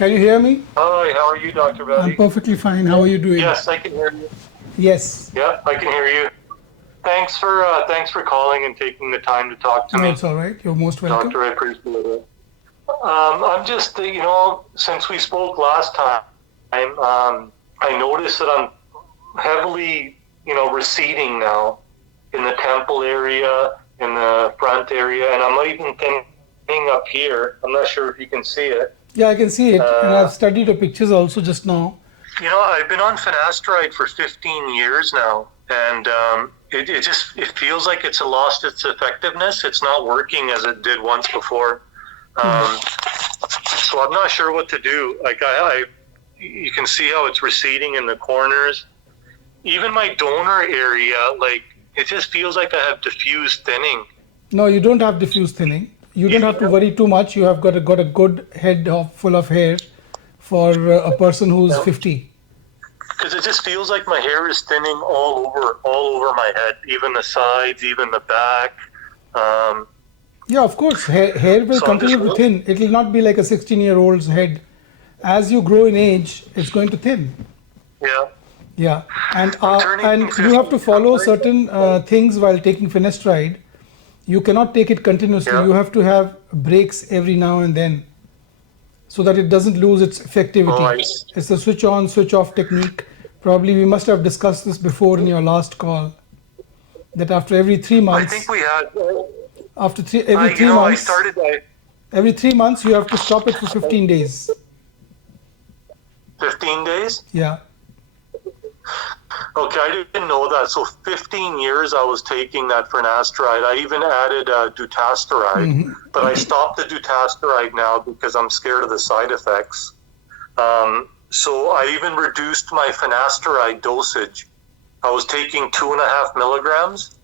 Can you hear me? Hi, how are you, Dr. I'm Bhatti? perfectly fine. How are you doing? Yes, I can hear you. Yes. Yeah, I can hear you. Thanks for calling and taking the time to talk to No, me, it's all right. You're most welcome. Doctor. I appreciate it. I'm just, since we spoke last time, I noticed that I'm heavily, receding now in the temple area, in the front area, and I'm even thinning up here. I'm not sure if you can see it. Yeah, I can see it. And I've studied your pictures also just now. I've been on Finasteride for 15 years now, and it feels like it's lost its effectiveness. It's not working as it did once before. So I'm not sure what to do. Like you can see how it's receding in the corners. Even my donor area, like it just feels like I have diffuse thinning. No, you don't have diffuse thinning. You don't have to worry too much. You have got a good head full of hair for a person who's 50. Because it just feels like my hair is thinning all over my head, even the sides, even the back. Yeah, of course. Hair will continue to thin. It will not be like a 16-year-old's head. As you grow in age, it's going to thin. Yeah. Yeah, and you have to follow certain things while taking Finasteride. You cannot take it continuously. Yeah. You have to have breaks every now and then, so that it doesn't lose its effectivity. It's a switch on, switch off technique. Probably we must have discussed this before in your last call. That after every 3 months. I think we had. Every 3 months you have to stop it for 15 days. 15 days? Yeah. Okay, I didn't know that. So 15 years I was taking that Finasteride. I even added dutasteride, but I stopped the dutasteride now because I'm scared of the side effects. So I even reduced my Finasteride dosage. I was taking 2.5 milligrams.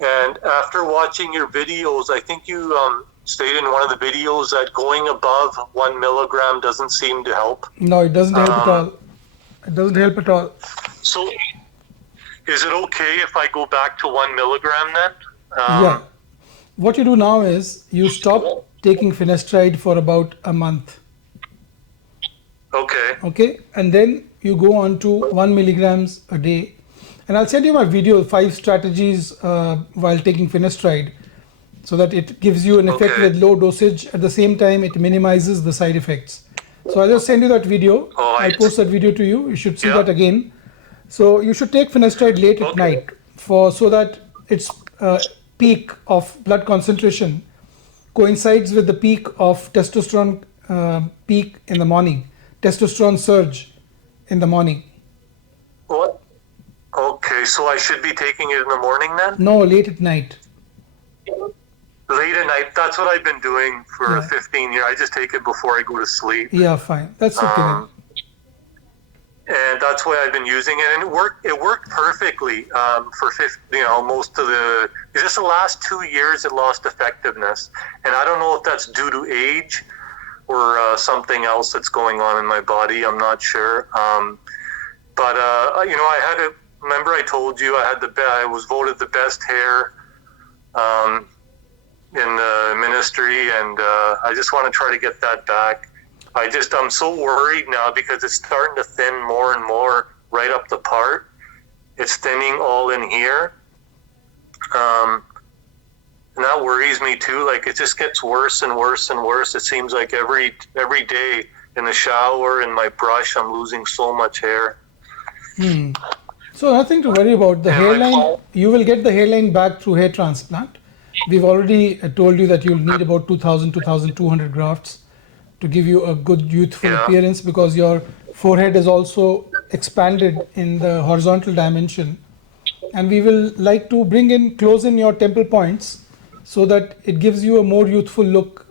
And after watching your videos, I think you stated in one of the videos that going above 1 milligram doesn't seem to help. No, it doesn't help at all. It doesn't help at all. So, is it okay if I go back to 1 milligram then? Yeah. What you do now is you stop taking Finasteride for about a month. Okay. Okay, and then you go on to 1 milligrams a day. And I'll send you my video, 5 strategies while taking Finasteride, so that it gives you an effect with low dosage. At the same time, it minimizes the side effects. So I'll just send you that video. I'll post that video to you. You should see that again. So you should take Finasteride late at night so that its peak of blood concentration coincides with the peak of testosterone peak in the morning, testosterone surge in the morning. What? Okay, so I should be taking it in the morning then? No, late at night. Late at night, that's what I've been doing for 15 years. I just take it before I go to sleep. Yeah, fine. That's okay. And that's why I've been using it, and it worked perfectly for 50, most of the. It's just the last 2 years it lost effectiveness, and I don't know if that's due to age or something else that's going on in my body. I'm not sure. But I had a. Remember, I told you I was voted the best hair in the ministry, and I just want to try to get that back. I'm so worried now because it's starting to thin more and more right up the part. It's thinning all in here. And that worries me too. Like it just gets worse and worse and worse. It seems like every day in the shower, in my brush, I'm losing so much hair. So nothing to worry about. The hairline, you will get the hairline back through hair transplant. We've already told you that you'll need about 2,000, 2,200 grafts to give you a good youthful appearance, because your forehead is also expanded in the horizontal dimension. And we will like to close in your temple points so that it gives you a more youthful look.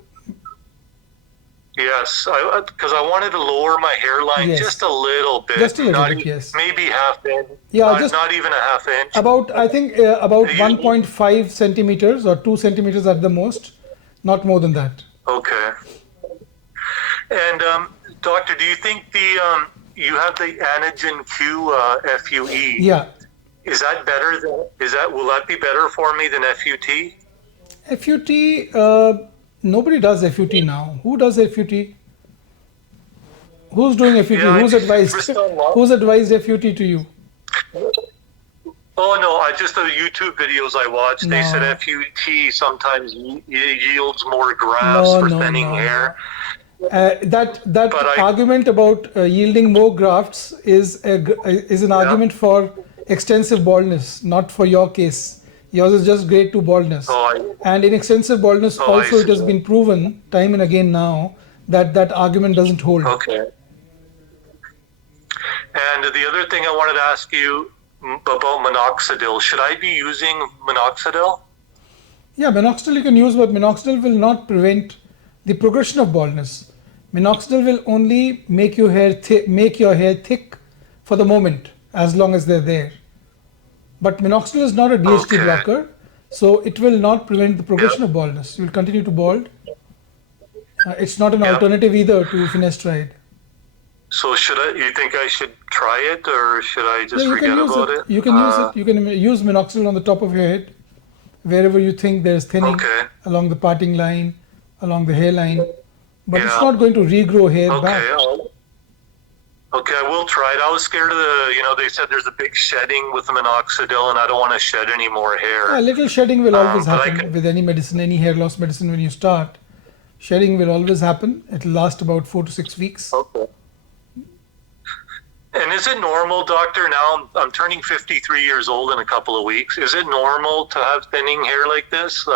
Yes, because I wanted to lower my hairline just a little bit. Just a little bit, yes. Maybe half inch. Yeah, not even a half inch. About 1.5 centimeters or 2 centimeters at the most, not more than that. Okay. And doctor, do you think you have the antigen Q FUE? Yeah. Is that better will that be better for me than FUT? FUT, nobody does FUT now. Who does FUT? Who's doing FUT? Yeah, Who's advised? Bristol Law. Who's advised FUT to you? Oh no! I just the YouTube videos I watched. They said No. FUT sometimes yields more grafts No, for no, thinning no, hair. no. That But argument about yielding more grafts is an argument for extensive baldness, not for your case. Yours is just grade 2 baldness. And in extensive baldness also it has been proven time and again now that that argument doesn't hold. Okay. And the other thing I wanted to ask you about minoxidil. Should I be using minoxidil? Yeah, minoxidil you can use, but minoxidil will not prevent the progression of baldness. Minoxidil will only make your hair thick for the moment, as long as they're there. But minoxidil is not a DHT blocker, so it will not prevent the progression of baldness. You will continue to bald. It's not an alternative either to finasteride. So you think I should try it, or should I just forget about it? You can use it. You can use minoxidil on the top of your head, wherever you think there's thinning, along the parting line, along the hairline. But it's not going to regrow hair back. Okay, I will try it. I was scared of they said there's a big shedding with the minoxidil, and I don't want to shed any more hair. A little shedding will always happen with any medicine, any hair loss medicine when you start. Shedding will always happen. It will last about 4 to 6 weeks. Okay. And is it normal, doctor? Now I'm turning 53 years old in a couple of weeks. Is it normal to have thinning hair like this?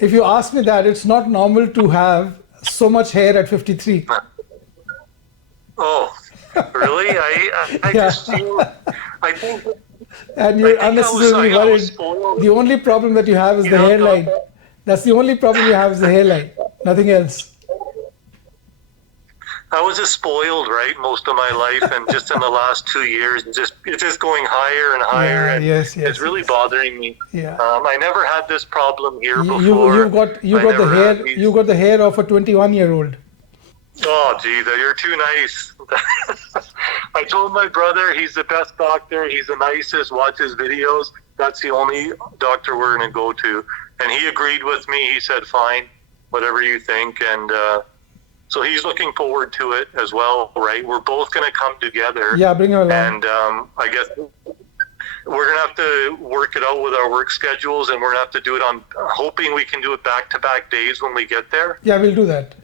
If you ask me that, it's not normal to have so much hair at 53. Oh, really? I just feel. I think. And you're unnecessarily worried. The only problem that you have is the hairline. That's the only problem you have is the hairline. Nothing else. I was just spoiled, right, most of my life, and just in the last 2 years, it's just going higher and higher, and it's really bothering me. Yeah. I never had this problem here before. You got the hair of a 21-year-old. Oh, gee, you're too nice. I told my brother he's the best doctor. He's the nicest. Watch his videos. That's the only doctor we're going to go to, and he agreed with me. He said, "Fine, whatever you think," and. So he's looking forward to it as well, right? We're both going to come together. Yeah, bring him along. And I guess we're going to have to work it out with our work schedules, and we're going to have to do it on, hoping we can do it back-to-back days when we get there. Yeah, we'll do that.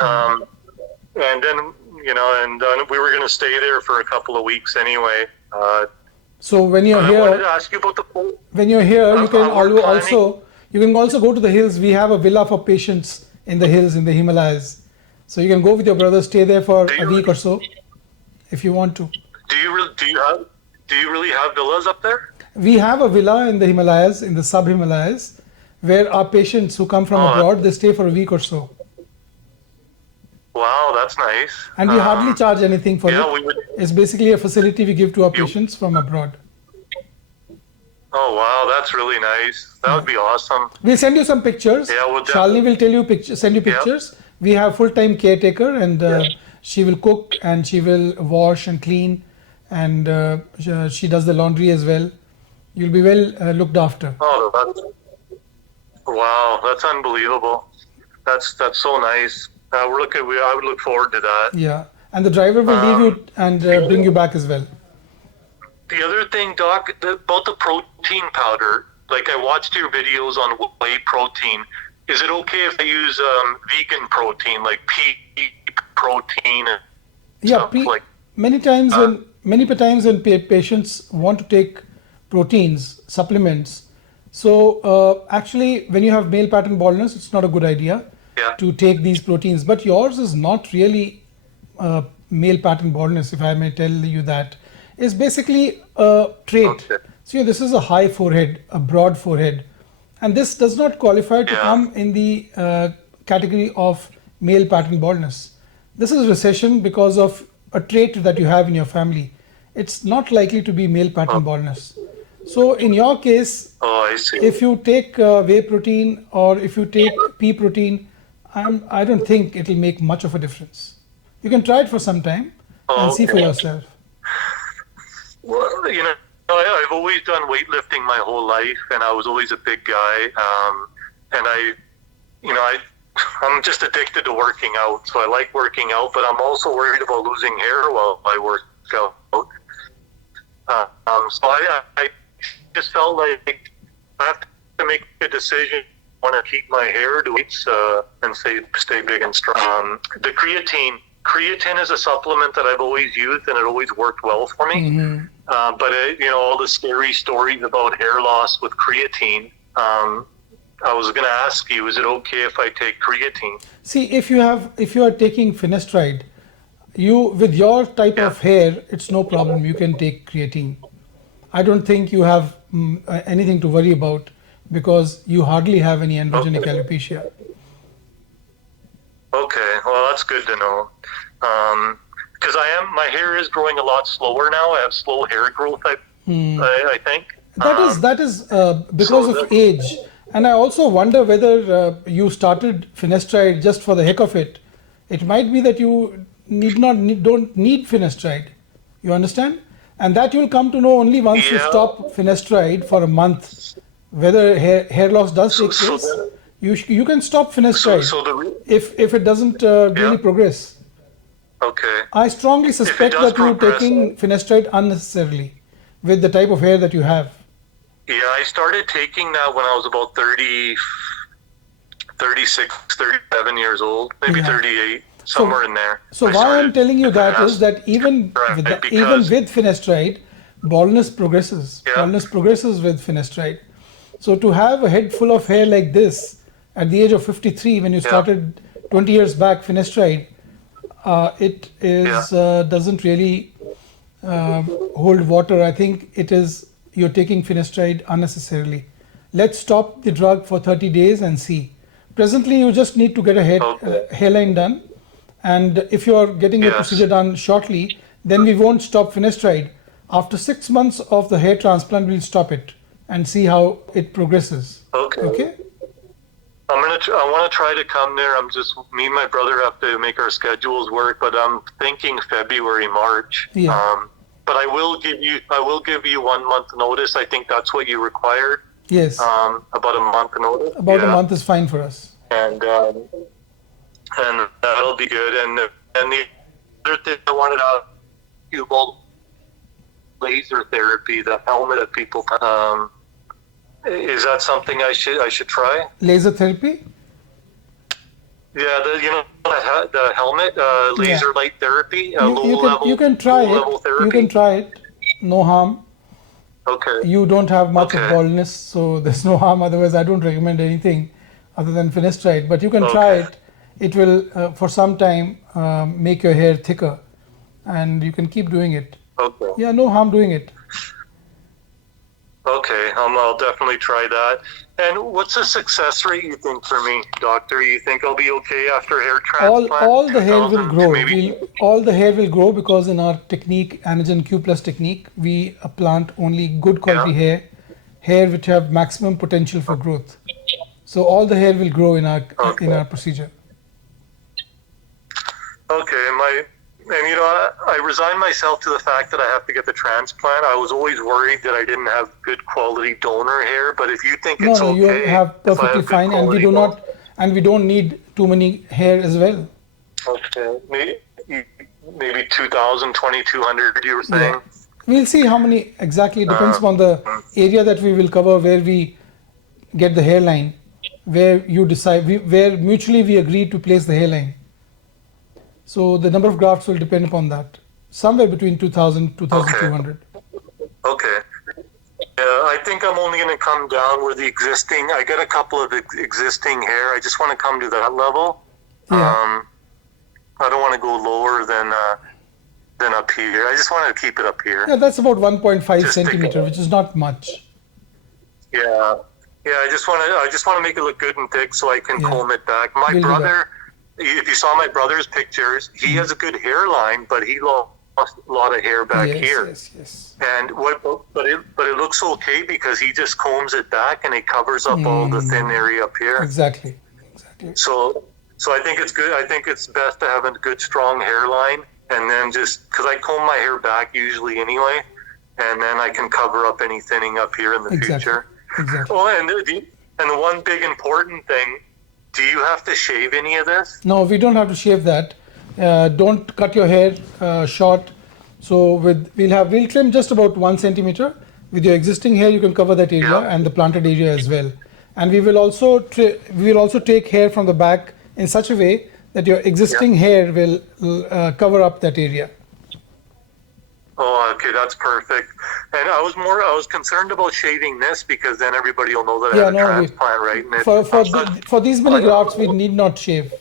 And then, we were going to stay there for a couple of weeks anyway. So when you're here, I wanted to ask you about when you're here, you can also go to the hills. We have a villa for patients in the hills in the Himalayas. So you can go with your brother, stay there for a week or so, if you want to. Do you really have villas up there? We have a villa in the Himalayas, in the sub-Himalayas, where our patients who come from abroad, they stay for a week or so. Wow, that's nice. And we hardly charge anything for it. It's basically a facility we give to our patients from abroad. Oh wow, that's really nice. That would be awesome. We'll send you some pictures. Yeah, Shalini will send you pictures. We have full-time caretaker, and she will cook, and she will wash and clean, and she does the laundry as well. You'll be well looked after. Oh, wow, that's unbelievable. That's so nice. I would look forward to that. Yeah, and the driver will leave you and bring you back as well. The other thing, Doc, about the protein powder, like I watched your videos on whey protein. Is it okay if I use vegan protein, like pea protein? Many times when patients want to take proteins, supplements, so actually when you have male pattern baldness, it's not a good idea to take these proteins. But yours is not really male pattern baldness, if I may tell you that. It's basically a trait. Okay. So this is a high forehead, a broad forehead. And this does not qualify to come in the category of male pattern baldness. This is recession because of a trait that you have in your family. It's not likely to be male pattern baldness. So in your case, if you take whey protein or if you take pea protein, I don't think it will make much of a difference. You can try it for some time and see for yourself. Well, I've always done weightlifting my whole life, and I was always a big guy. And I I'm just addicted to working out. So I like working out, but I'm also worried about losing hair while I work out. So I just felt like I have to make a decision. I want to keep my hair, do weights, and stay big and strong. The creatine is a supplement that I've always used, and it always worked well for me. But all the scary stories about hair loss with creatine. I was going to ask you, is it okay if I take creatine? See, if you are taking Finasteride, with your type of hair, it's no problem. You can take creatine. I don't think you have anything to worry about because you hardly have any androgenic alopecia. Okay, well that's good to know. Because my hair is growing a lot slower now. I have slow hair growth. I think that is because of age. And I also wonder whether you started Finasteride just for the heck of it. It might be that you don't need Finasteride. You understand? And that you'll come to know only once you stop Finasteride for a month. Whether hair loss does take place, you can stop Finasteride if it doesn't really progress. Okay. I strongly suspect that you're taking Finasteride unnecessarily with the type of hair that you have. Yeah, I started taking that when I was about 36, 37 years old, maybe 38, somewhere in there. So why I'm telling you that is that even with Finasteride, baldness progresses. Baldness progresses with Finasteride. So to have a head full of hair like this at the age of 53, when you started 20 years back Finasteride, it doesn't really hold water. I think you're taking Finasteride unnecessarily. Let's stop the drug for 30 days and see. Presently, you just need to get a hairline done. And if you're getting your procedure done shortly, then we won't stop Finasteride. After 6 months of the hair transplant, we'll stop it and see how it progresses. Okay? I want to try to come there. Me and my brother have to make our schedules work, but I'm thinking February, March. But I will give you 1 month notice. I think that's what you required. Yes. About a month notice. About a month is fine for us. And that'll be good. And the other thing I wanted to ask you about laser therapy, the helmet that people. Is that something I should try? Laser therapy? Yeah, the helmet, laser light therapy, you can try it. Therapy. You can try it. No harm. Okay. You don't have much of baldness, so there's no harm. Otherwise, I don't recommend anything other than Finasteride. But you can try it. It will, for some time, make your hair thicker, and you can keep doing it. Okay. Yeah, no harm doing it. Okay, I'll definitely try that. And what's the success rate you think for me, doctor? You think I'll be okay after hair transplant? All the hair will grow. All the hair will grow because in our technique, Anagen Q+ technique, we plant only good quality hair which have maximum potential for growth. So all the hair will grow in our procedure. Okay, I resigned myself to the fact that I have to get the transplant. I was always worried that I didn't have good quality donor hair, but if you think it's okay, you have perfectly fine, and we don't need too many hair as well. Okay, maybe 2,000, 2,200. You were saying. Yeah. We'll see how many exactly. It depends on the area that we will cover, where we get the hairline, where you decide, where mutually we agree to place the hairline. So the number of grafts will depend upon that. Somewhere between 2,000, 2,200. Okay. I think I'm only going to come down where I got a couple of existing hair. I just want to come to that level. Yeah. I don't want to go lower than up here. I just want to keep it up here. Yeah, that's about 1.5 centimeter, which is not much. Yeah. I just want to make it look good and thick so I can comb it back. My brother. If you saw my brother's pictures, he has a good hairline, but he lost a lot of hair back here. Yes. And but it looks okay because he just combs it back and it covers up all the thin area up here. Exactly. So I think it's good. I think it's best to have a good strong hairline, and then just because I comb my hair back usually anyway, and then I can cover up any thinning up here in the future. Exactly. Oh, and the one big important thing do you have to shave any of this? No, we don't have to shave that. Don't cut your hair short. So we'll trim just about 1 centimeter. With your existing hair, you can cover that area and the planted area as well. And we will also take hair from the back in such a way that your existing hair will cover up that area. Oh, okay, that's perfect. And I was concerned about shaving this because then everybody will know that I have a transplant, right? And for these many grafts, we need not shave,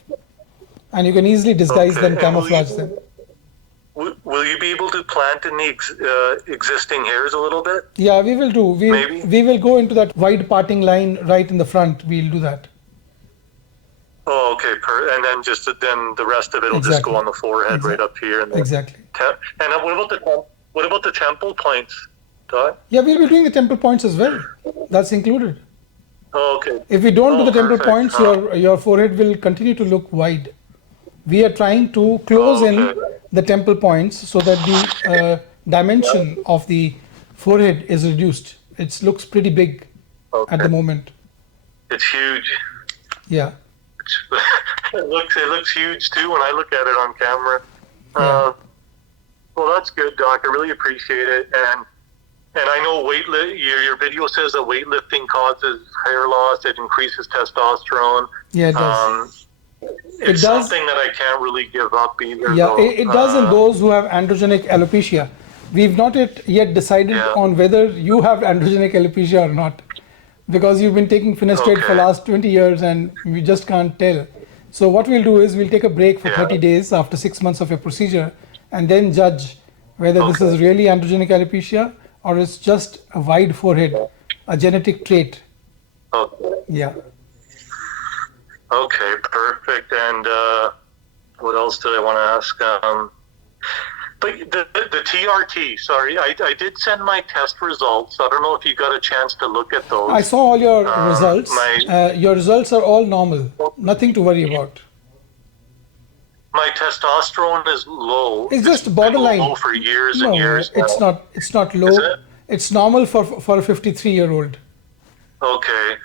and you can easily disguise them, camouflage them. Will you be able to plant in the existing hairs a little bit? Yeah, we will do. We will go into that wide parting line right in the front. We'll do that. Oh, okay. And then then the rest of it will just go on the forehead right up here. And exactly. And what about the temple points, Doc? Yeah, we'll be doing the temple points as well. That's included. Oh, okay. If we don't do the temple points, your forehead will continue to look wide. We are trying to close in the temple points so that the dimension of the forehead is reduced. It looks pretty big at the moment. It's huge. Yeah. It looks huge too when I look at it on camera. Well, that's good, Doc. I really appreciate it. And I know your video says that weightlifting causes hair loss. It increases testosterone. Yeah, it does. It's something that I can't really give up either. Yeah, it does in those who have androgenic alopecia. We've not yet decided on whether you have androgenic alopecia or not, because you've been taking Finasteride for the last 20 years and we just can't tell. So what we'll do is we'll take a break for 30 days after 6 months of your procedure and then judge whether this is really androgenic alopecia or it's just a wide forehead, a genetic trait. Yeah. Okay, perfect. And what else did I want to ask? But the TRT, sorry, I did send my test results. I don't know if you got a chance to look at those. I saw all your results. Your results are all normal. Nothing to worry about. My testosterone is low. It's just borderline. Low for years and years. It's not low. Is it? It's normal for a 53-year-old. Okay.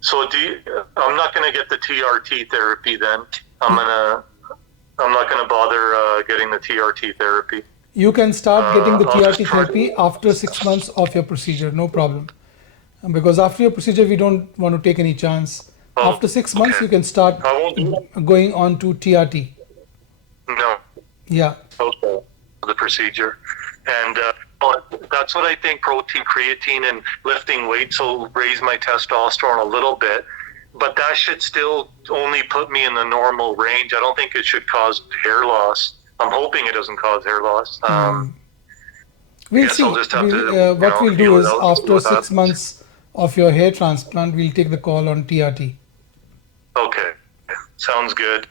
So I'm not going to get the TRT therapy then. I'm not going to bother getting the TRT therapy. You can start getting the TRT therapy after 6 months of your procedure, no problem. Because after your procedure, we don't want to take any chance. After 6 months, you can start going on to TRT. No. Yeah. Okay. The procedure. And that's what I think protein, creatine, and lifting weights will raise my testosterone a little bit. But that should still only put me in the normal range. I don't think it should cause hair loss. I'm hoping it doesn't cause hair loss. We'll see. What we'll do is after 6 months of your hair transplant, we'll take the call on TRT. Okay. Sounds good.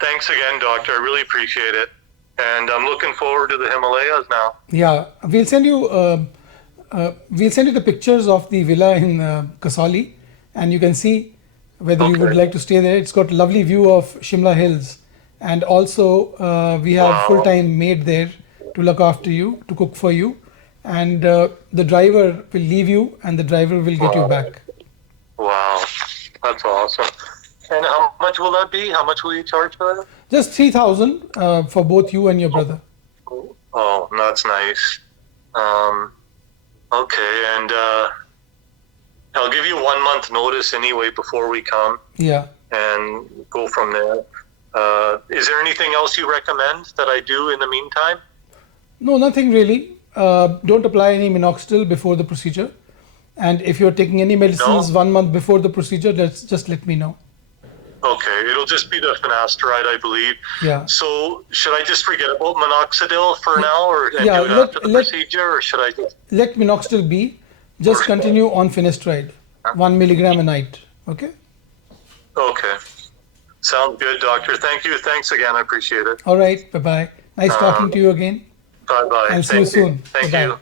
Thanks again, doctor. I really appreciate it. And I'm looking forward to the Himalayas now. Yeah, we'll send you the pictures of the villa in Kasauli, and you can see whether you would like to stay there. It's got a lovely view of Shimla Hills, and also we have full-time maid there to look after you, to cook for you, and the driver will leave you, and the driver will get you back. Wow, that's awesome. And how much will that be? How much will you charge for that? Just 3,000 for both you and your brother. Oh, that's nice. Okay, and I'll give you 1 month notice anyway before we come. Yeah. And go from there. Is there anything else you recommend that I do in the meantime? No, nothing really. Don't apply any Minoxidil before the procedure. And if you're taking any medicines 1 month before the procedure, just let me know. Okay, it'll just be the Finasteride, I believe. Yeah. So should I just forget about Minoxidil for now, or do it after the procedure, or should I just... Let Minoxidil be. Just continue on Finasteride, 1 milligram a night. Okay? Okay. Sounds good, doctor. Thank you. Thanks again. I appreciate it. All right. Bye-bye. Nice talking to you again. Bye-bye. And see you soon. Thank you.